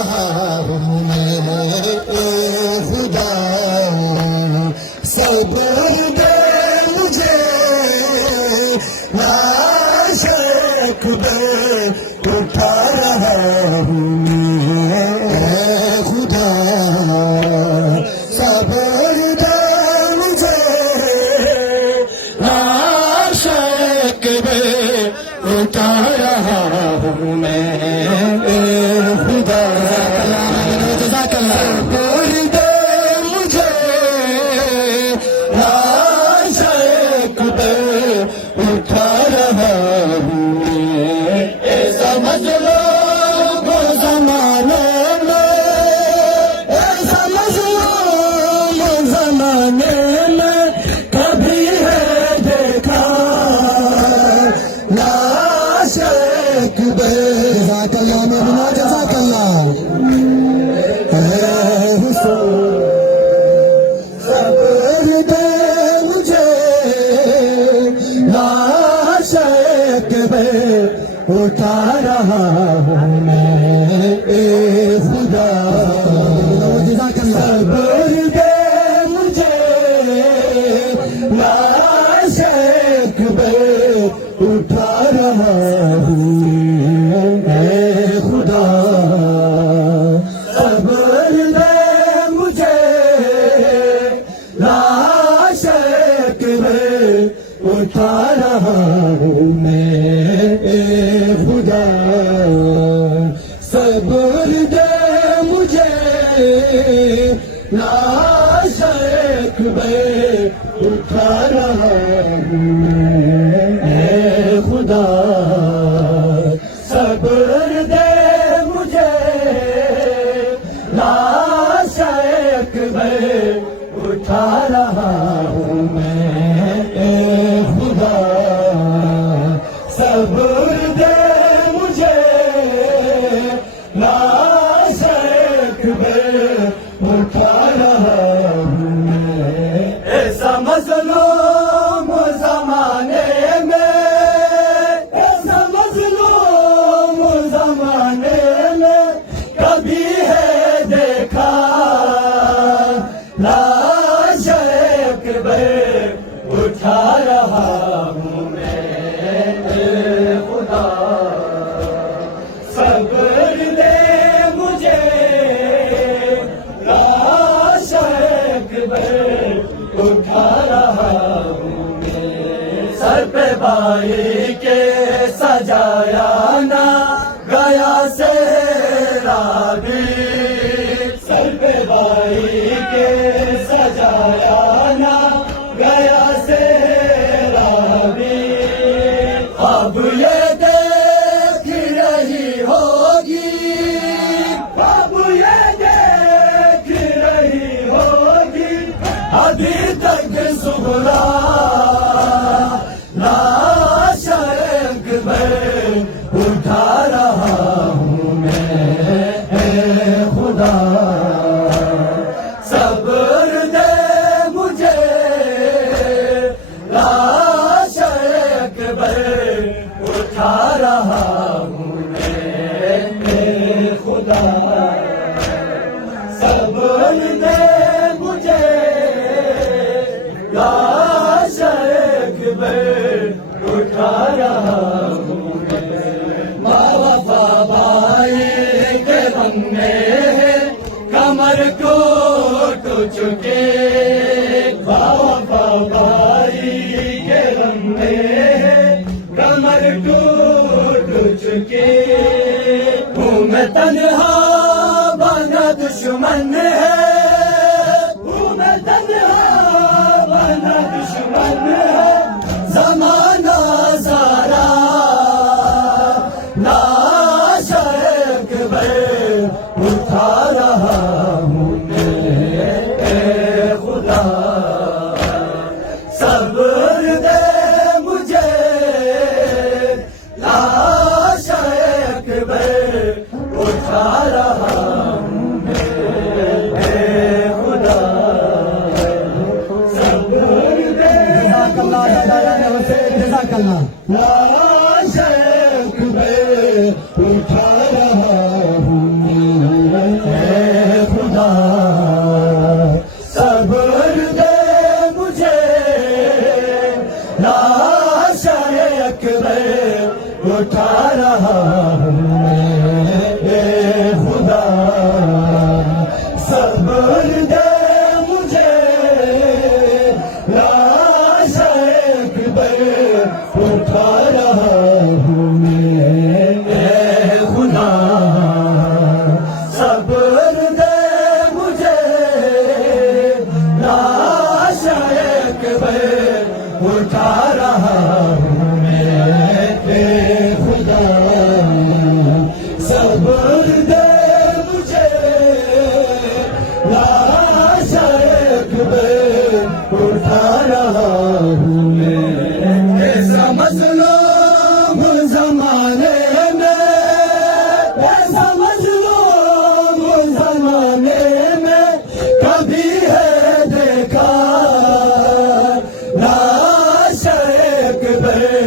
رہا ہوں میں خدا صبر دے مجھے لاش اکبر اٹھا رہا ہوں میں خدا صبر دے مجھے لاش اکبر اٹھا رہا ہوں میں خدا جزاک اللہ صبر دے مجھے لاش اکبر اٹھا رہا ہوں سمجھ لو وہ زمانے میں سمجھ لو وہ زمانے میں کبھی ہے دیکھا لاش اکبر جزاک اللہ مولانا جزاک اللہ صبر دے مجھے لاش اکبر اٹھا رہا ہوں میں خدا جزاک اللہ صبر دے مجھے لاش اکبر اٹھا رہا ہوں میں خدا صبر دے مجھے لاش اکبر اٹھا رہا ہوں میں خدا صبر دے مجھے لاش اکبر اٹھا رہا ہوں میں خدا صبر دے مجھے لاش اکبر اٹھا رہا ہوں میں خدا صبر دے مجھے لاش اکبر اٹھا رہا ہوں میں ایسا مظلوم زمانے میں ایسا مظلوم زمانے میں کبھی ہے دیکھا لاش اکبر اٹھا رہا ہوں میں خدا صبر دے مجھے لاش اکبر اٹھا رہا ہوں میں سر پہ بائی کے سجایا نہ گیا سیرا بھی سر پہ بائی کے سجایا نہ گیا سیرا بھی اب یہ دیکھ رہی ہوگی اب یہ دیکھ رہی ہوگی ابھی تک زہرا لاش اکبر اٹھا رہا ہوں میں خدا صبر دے مجھے لاش اکبر اٹھا رہا ہوں میں خدا صبر دے مجھے لاش اکبر اٹھا رہا ہوں ماں وفا بھائی کے غم میں کمر ٹوٹ چکے ماں وفا بھائی کے غم میں کمر ٹوٹ چکے ہوں میں تنہا بنا دشمن ہے ہوں میں تنہا بنا دشمن ہے زمانہ سارا لاش اکبر اٹھا رہا ہوں میں خدا صبر دے مجھے لاش اکبر اٹھا رہا ہوں میں خدا صبر دے جزاک اللہ لاش اکبر اٹھا رہا ہوں لاش اکبر